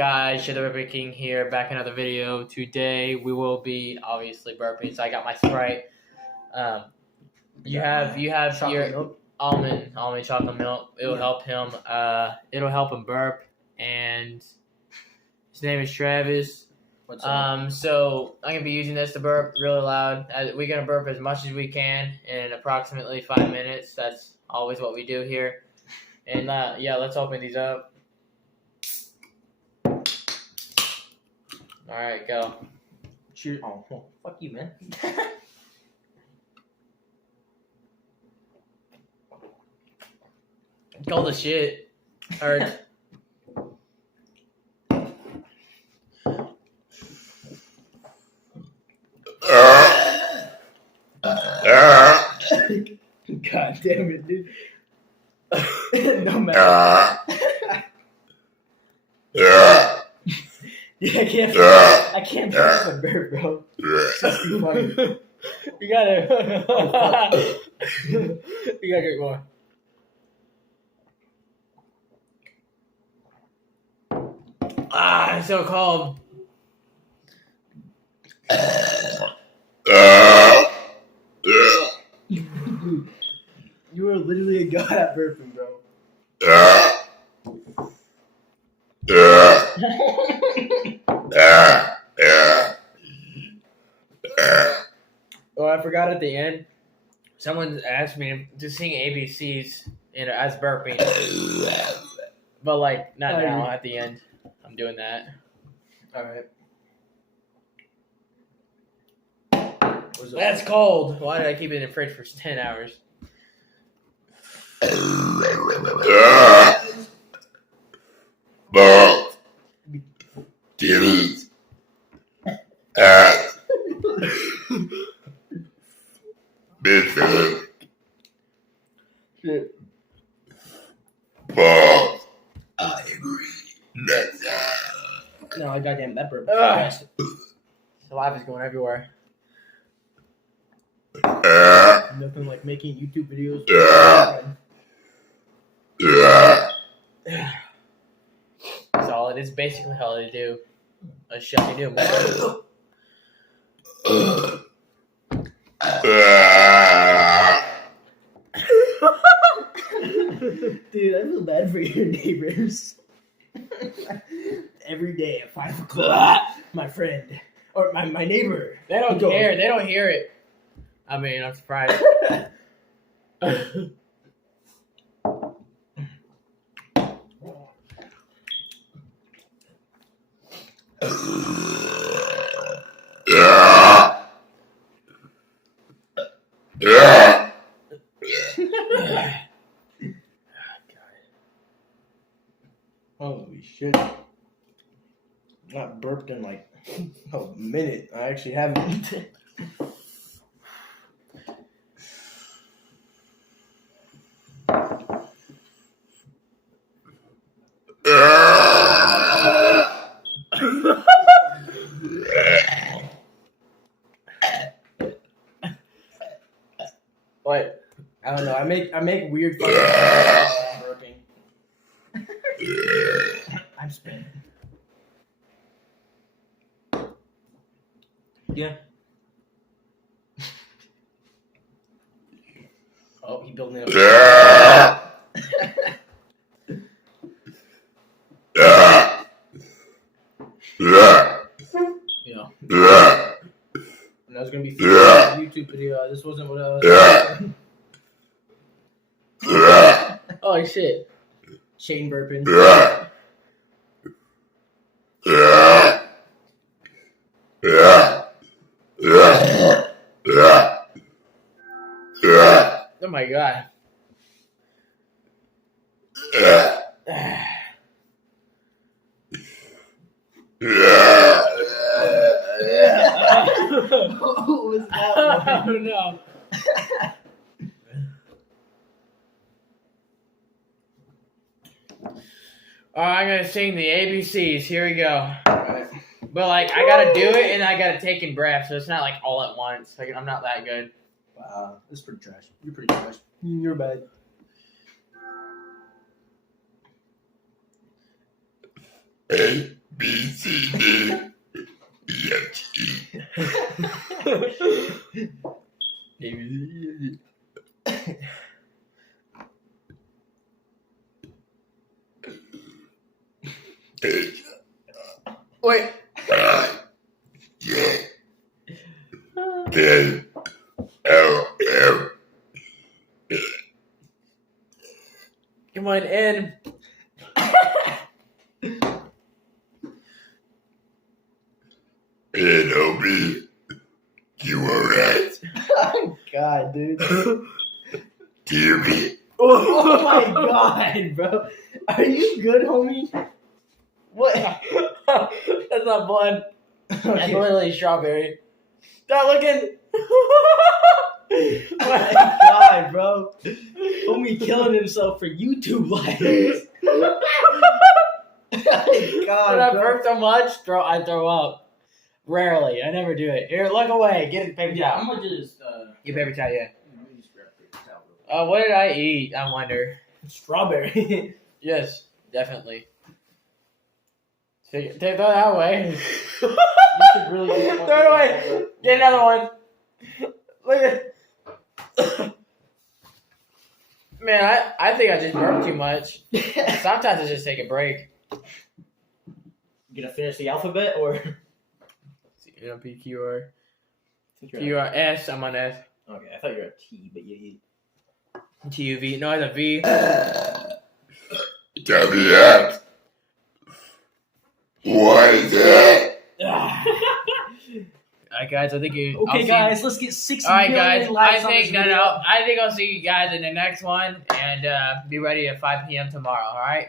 guys? The Burping King here, back in another video. Today we will be obviously burping. So I got my Sprite. You have your almond chocolate milk. It'll help him. It'll help him burp. And his name is Travis. What's up? So I'm gonna be using this to burp really loud. We're gonna burp as much as we can in approximately 5 minutes. That's always what we do here. And yeah, let's open these up. All right, go. Cheers. Oh, fuck you, man. Cold as shit. Hurts. God damn it, dude. No matter. Yeah, I can't burp a burp, bro. It's just too funny. You gotta. You gotta get more. It's so cold. You are literally a god at burping, bro. Oh, I forgot at the end. Someone asked me to sing ABCs as burping, but like not now. At the end, I'm doing that. All right. That's cold. Why did I keep it in the fridge for 10 hours? Shit. I agree. No, goddamn that burp. Saliva's going everywhere. Nothing like making YouTube videos. That's all it is. Basically all they do. A shit they do. Dude, I feel bad for your neighbors. Every day at 5 o'clock, my friend or my neighbor. They don't care. They don't hear it. I mean, I'm surprised. Holy shit. Not burped in like a minute. I actually haven't. What? I don't know. I make weird fucking sounds while I'm burping. I'm spinning. Yeah. Oh, he built it up. Yeah. And I was gonna be filming a YouTube video. This wasn't what I was. Oh shit. Shane burping. Oh my god. What was that I don't know. I'm gonna sing the ABCs. Here we go. Alright. But like, I gotta do it and I gotta take in breath, so it's not like all at once. Like, I'm not that good. Wow, this is pretty trash. You're pretty trash. You're bad. A, B, C, D, E, F, G. H, Wait. I, J, K, L, M, Come on, N. N, O, B, Q, R, S, Oh God, dude. T, U, V. Oh my God, bro. Are you good, homie? What? That's not blood. That's Okay. literally strawberry. Stop looking. Oh my God, bro. Homie killing himself for YouTube likes. Oh my God, When I bro. burp so much, I throw up. Rarely. I never do it. Here, look away. Get a paper Yeah, towel. I'm gonna just Get paper towel, yeah. just grab paper towel. What did I eat? I wonder. Strawberry. Yes, definitely. Take that away. You should really get one. Throw it away. Get another one. Look at. Man, I think I just burped too much. Sometimes I just take a break. You gonna finish the alphabet or? P, Q, R. Q, R, S. I'm on S. Okay, I thought you were a T, but you. T, U, V. No, it's a V. W, X, Y, Z. Alright, guys, I think you. Okay, guys, let's get 6 Alright, million guys, I likes on think this no, video. I think I'll see you guys in the next one, and be ready at 5 p.m. tomorrow. All right.